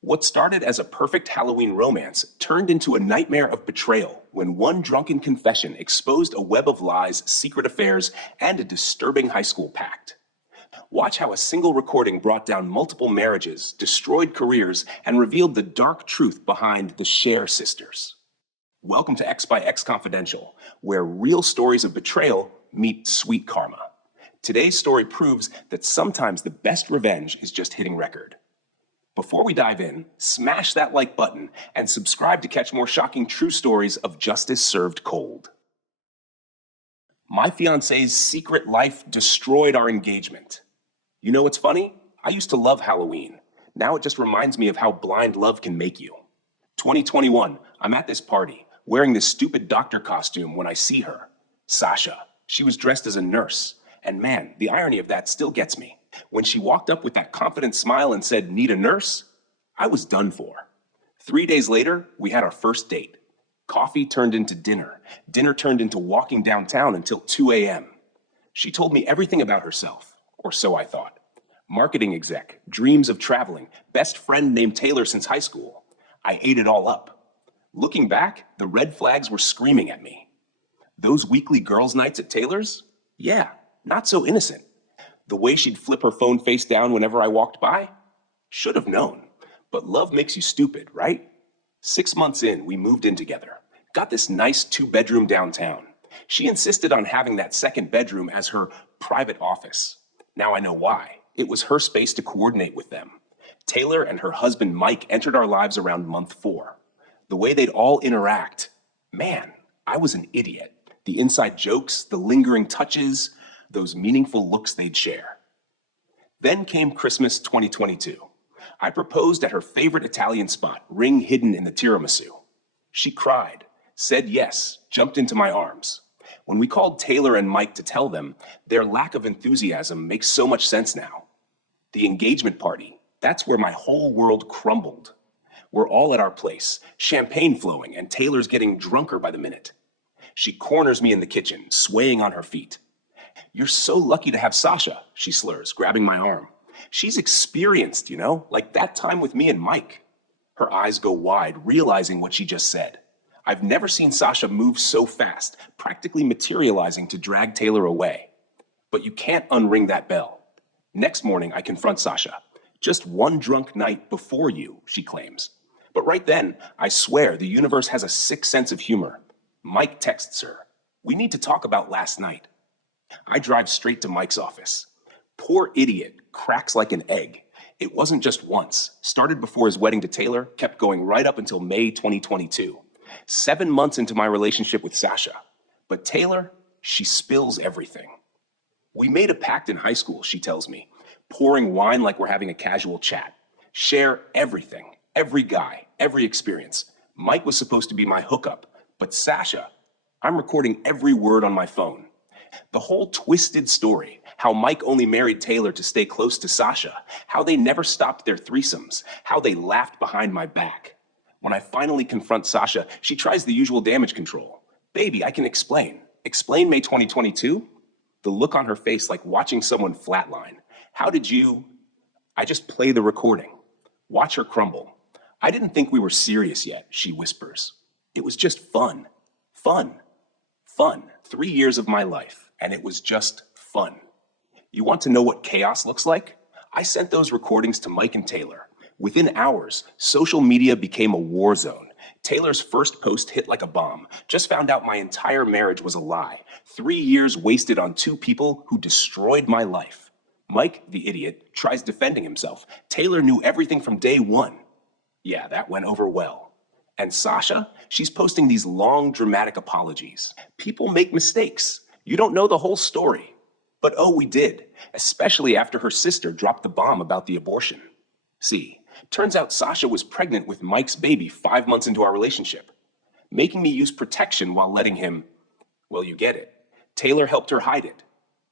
What started as a perfect Halloween romance turned into a nightmare of betrayal when one drunken confession exposed a web of lies, secret affairs, and a disturbing high school pact. Watch how a single recording brought down multiple marriages, destroyed careers, and revealed the dark truth behind the Cher sisters. Welcome to X by X Confidential, where real stories of betrayal meet sweet karma. Today's story proves that sometimes the best revenge is just hitting record. Before we dive in, smash that like button and subscribe to catch more shocking true stories of justice served cold. My fiance's secret life destroyed our engagement. You know what's funny? I used to love Halloween. Now it just reminds me of how blind love can make you. 2021, I'm at this party, wearing this stupid doctor costume when I see her. Sasha. She was dressed as a nurse. And man, the irony of that still gets me. When she walked up with that confident smile and said, "Need a nurse?" I was done for. 3 days later, we had our first date. Coffee turned into dinner. Dinner turned into walking downtown until 2 a.m. She told me everything about herself, or so I thought. Marketing exec, dreams of traveling, best friend named Taylor since high school. I ate it all up. Looking back, the red flags were screaming at me. Those weekly girls' nights at Taylor's? Yeah, not so innocent. The way she'd flip her phone face down whenever I walked by? Should have known. But love makes you stupid, right? 6 months in, we moved in together. Got this nice 2-bedroom downtown. She insisted on having that second bedroom as her private office. Now I know why. It was her space to coordinate with them. Taylor and her husband Mike entered our lives around month 4. The way they'd all interact. Man, I was an idiot. The inside jokes, the lingering touches, those meaningful looks they'd share. Then came Christmas 2022. I proposed at her favorite Italian spot, ring hidden in the tiramisu. She cried, said yes, jumped into my arms. When we called Taylor and Mike to tell them, their lack of enthusiasm makes so much sense now. The engagement party, that's where my whole world crumbled. We're all at our place, champagne flowing, and Taylor's getting drunker by the minute. She corners me in the kitchen, swaying on her feet. "You're so lucky to have Sasha," she slurs, grabbing my arm. "She's experienced, like that time with me and Mike." Her eyes go wide, realizing what she just said. I've never seen Sasha move so fast, practically materializing to drag Taylor away. But you can't unring that bell. Next morning, I confront Sasha. "Just one drunk night before you," she claims. But right then, I swear the universe has a sick sense of humor. Mike texts her. "We need to talk about last night." I drive straight to Mike's office. Poor idiot, cracks like an egg. It wasn't just once. Started before his wedding to Taylor, kept going right up until May 2022. 7 months into my relationship with Sasha. But Taylor, she spills everything. "We made a pact in high school," she tells me, pouring wine like we're having a casual chat. Share everything, every guy, every experience. Mike was supposed to be my hookup, but Sasha, I'm recording every word on my phone. The whole twisted story, how Mike only married Taylor to stay close to Sasha, how they never stopped their threesomes, how they laughed behind my back. When I finally confront Sasha, she tries the usual damage control. "Baby, I can explain." Explain May 2022? The look on her face like watching someone flatline. "How did you—" I just play the recording. Watch her crumble. "I didn't think we were serious yet," she whispers. "It was just fun. Fun. Fun. 3 years of my life, and it was just fun." You want to know what chaos looks like? I sent those recordings to Mike and Taylor. Within hours, social media became a war zone. Taylor's first post hit like a bomb. Just found out my entire marriage was a lie. 3 years wasted on 2 people who destroyed my life. Mike, the idiot, tries defending himself. Taylor knew everything from day one. Yeah, that went over well. And Sasha, she's posting these long, dramatic apologies. People make mistakes. You don't know the whole story. But oh, we did, especially after her sister dropped the bomb about the abortion. See, turns out Sasha was pregnant with Mike's baby 5 months into our relationship, making me use protection while letting him, well, you get it. Taylor helped her hide it.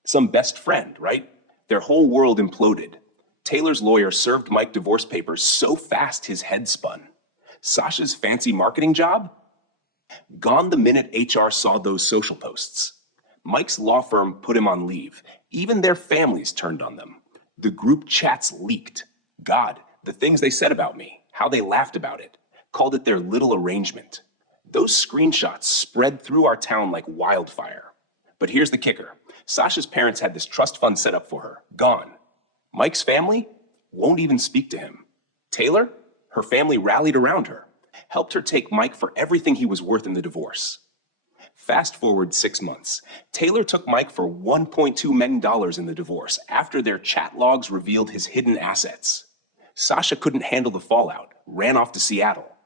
Some best friend, right? Their whole world imploded. Taylor's lawyer served Mike divorce papers so fast his head spun. Sasha's fancy marketing job? Gone the minute HR saw those social posts. Mike's law firm put him on leave. Even their families turned on them. The group chats leaked. God, the things they said about me, how they laughed about it, called it their little arrangement. Those screenshots spread through our town like wildfire. But here's the kicker. Sasha's parents had this trust fund set up for her. Gone. Mike's family won't even speak to him. Taylor, her family rallied around her, helped her take Mike for everything he was worth in the divorce. Fast forward 6 months. Taylor took Mike for $1.2 million in the divorce after their chat logs revealed his hidden assets. Sasha couldn't handle the fallout, ran off to Seattle.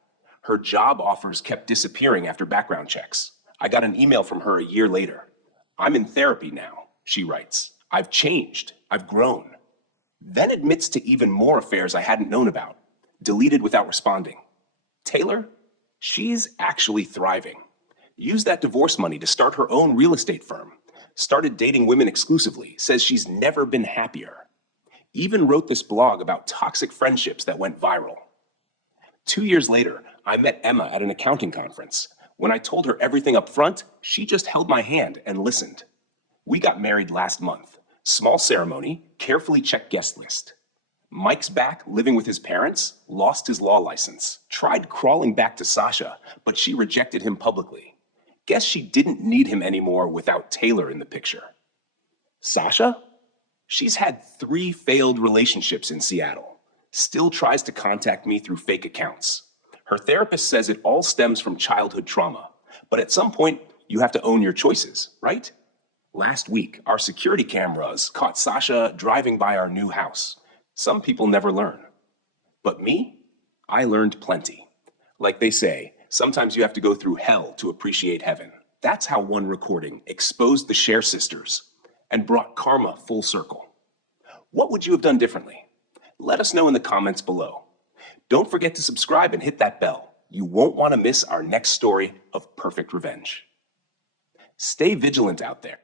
Her job offers kept disappearing after background checks. I got an email from her a year later. I'm in therapy now, she writes. I've changed. I've grown. Then admits to even more affairs I hadn't known about, deleted without responding. Taylor, she's actually thriving. Used that divorce money to start her own real estate firm. Started dating women exclusively, says she's never been happier. Even wrote this blog about toxic friendships that went viral. 2 years later, I met Emma at an accounting conference. When I told her everything up front, she just held my hand and listened. We got married last month. Small ceremony, carefully checked guest list. Mike's back, living with his parents, lost his law license. Tried crawling back to Sasha, but she rejected him publicly. Guess she didn't need him anymore without Taylor in the picture. Sasha? She's had 3 failed relationships in Seattle. Still tries to contact me through fake accounts. Her therapist says it all stems from childhood trauma. But at some point, you have to own your choices, right? Last week, our security cameras caught Sasha driving by our new house. Some people never learn. But me? I learned plenty. Like they say, sometimes you have to go through hell to appreciate heaven. That's how one recording exposed the Share sisters and brought karma full circle. What would you have done differently? Let us know in the comments below. Don't forget to subscribe and hit that bell. You won't want to miss our next story of perfect revenge. Stay vigilant out there.